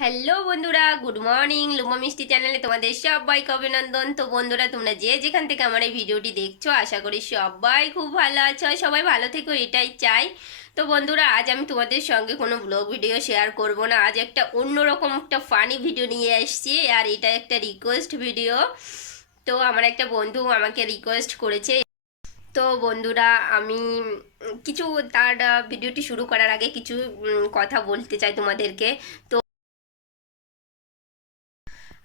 Hello বন্ধুরা, good morning. Luma মিষ্টি চ্যানেলে তোমাদের সবাইকে অভিনন্দন। তো বন্ধুরা, তোমরা যে যেখান থেকে আমার এই ভিডিওটি দেখছো, আশা করি সবাই খুব ভালো আছো, সবাই ভালো থেকো, এটাই চাই। তো বন্ধুরা, আজ আমি তোমাদের সঙ্গে কোনো ব্লগ ভিডিও শেয়ার করব না। আজ একটা অন্যরকম একটা ফানি ভিডিও নিয়ে এসেছি, আর এটা একটা রিকোয়েস্ট ভিডিও। তো আমার একটা বন্ধু আমাকে রিকোয়েস্ট করেছে। তো বন্ধুরা, আমি কিছু তার ভিডিওটি শুরু করার আগে কিছু কথা বলতে চাই তোমাদেরকে। তো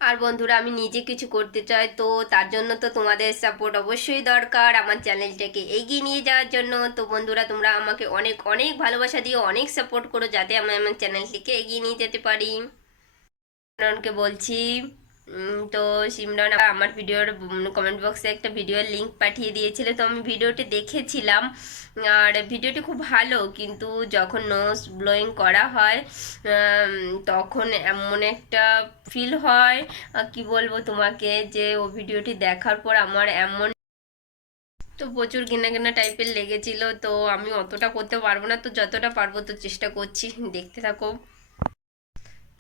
আর বন্ধুরা, আমি নিজে কিছু করতে চাই, তো তার জন্য তো তোমাদের সাপোর্ট অবশ্যই দরকার আমার চ্যানেলটাকে এগিয়ে নিয়ে যাওয়ার জন্য। তো বন্ধুরা, তোমরা আমাকে অনেক অনেক ভালোবাসা দিও, অনেক সাপোর্ট করো, যাতে আমি আমার চ্যানেলটিকে এগিয়ে নিয়ে যেতে পারি। সিমরনকে বলছি। তো সিমরন আমার ভিডিওর কমেন্ট বক্সে একটা ভিডিওর লিংক পাঠিয়ে দিয়েছিল, তো আমি ভিডিওটি দেখেছিলাম। আর ভিডিওটি খুব ভালো, কিন্তু যখন নোজ ব্লোয়িং করা হয় তখন এমন একটা ফিল হয়, কি বলবো তোমাকে, যে ও ভিডিওটি দেখার পর আমার এমন তো প্রচুর ঘেনা ঘেনা টাইপের লেগেছিল। তো আমি অতটা করতে পারবো না, তো যতটা পারবো তো চেষ্টা করছি, দেখতে থাকো।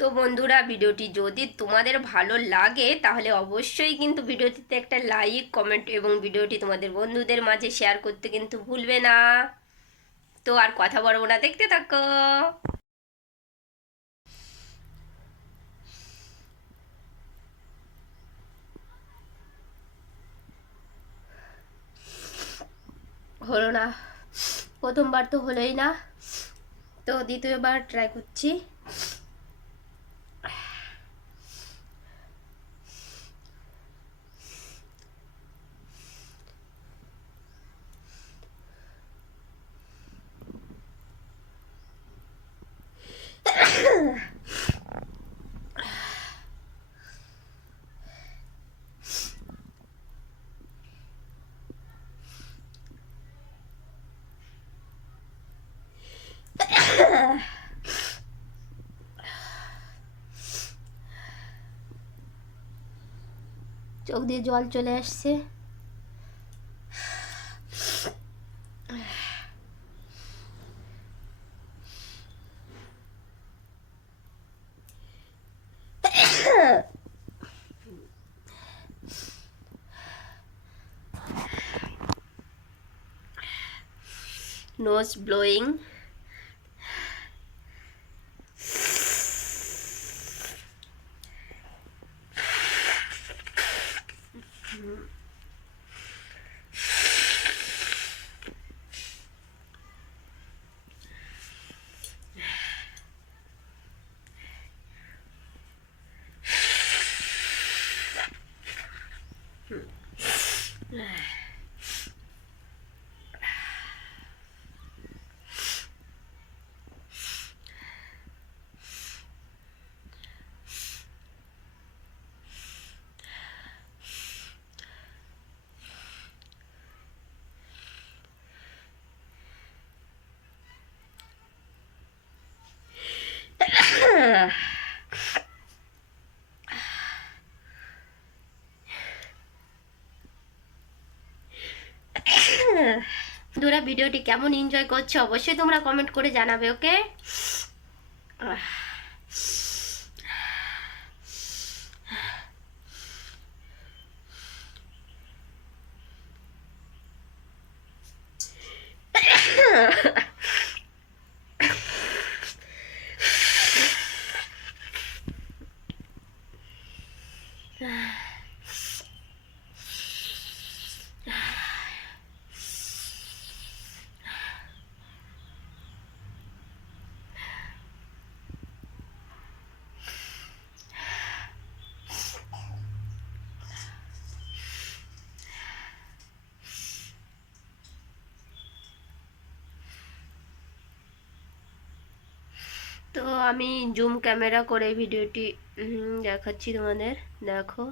তো বন্ধুরা, ভিডিওটি যদি তোমাদের ভালো লাগে তাহলে অবশ্যই কিন্তু ভিডিওটিতে একটা লাইক, কমেন্ট এবং ভিডিওটি তোমাদের বন্ধুদের মাঝে শেয়ার করতে কিন্তু ভুলবে না। তো আর কথা বলবো না, দেখতে থাকো। হলো না, প্রথমবার তো হলোই না, তো দ্বিতীয়বার ট্রাই করছি। চোখ দিয়ে জল চলে আসছে। Nose blowing. বন্ধুরা, ভিডিওটি কেমন এনজয় করছো অবশ্যই তোমরা কমেন্ট করে জানাবে, ওকে। তো আমি জুম ক্যামেরা করে ভিডিওটি দেখাচ্ছি তোমাদের, দেখো।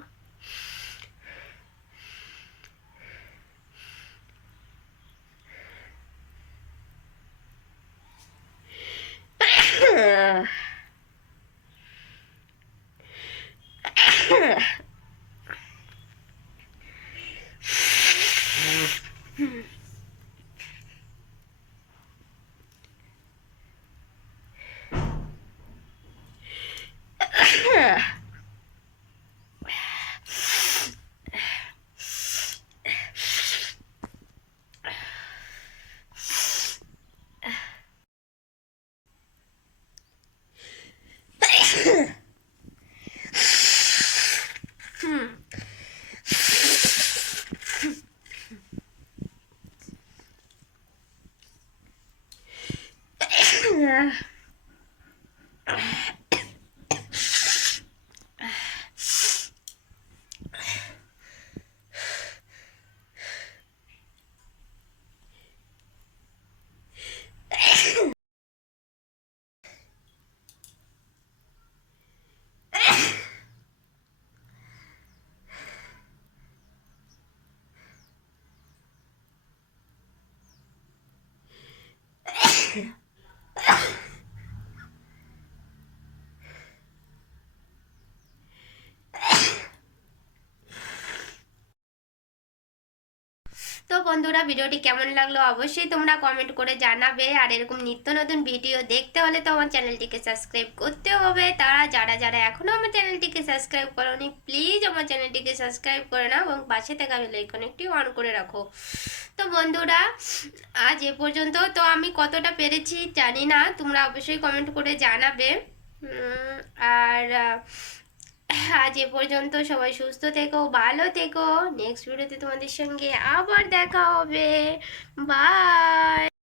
তো বন্ধুরা, ভিডিওটি কেমন লাগলো অবশ্যই তোমরা কমেন্ট করে জানাবে। আর এরকম নিত্য নতুন ভিডিও দেখতে হলে তো আমার চ্যানেলটিকে সাবস্ক্রাইব করতে হবে। তারা যারা যারা এখনও আমার চ্যানেলটিকে সাবস্ক্রাইব করোনি, প্লিজ আমার চ্যানেলটিকে সাবস্ক্রাইব করে নাও এবং পাশে থাকা বেল আইকনটি অন করে রাখো। তো বন্ধুরা, আজ এ পর্যন্ত। তো আমি কতটা পেরেছি জানি না, তোমরা অবশ্যই কমেন্ট করে জানাবে। আর আজ এ পর্যন্ত। সবাই সুস্থ থেকো, ভালো থেকো। নেক্সট ভিডিওতে তোমাদের সঙ্গে আবার দেখা হবে। বাই।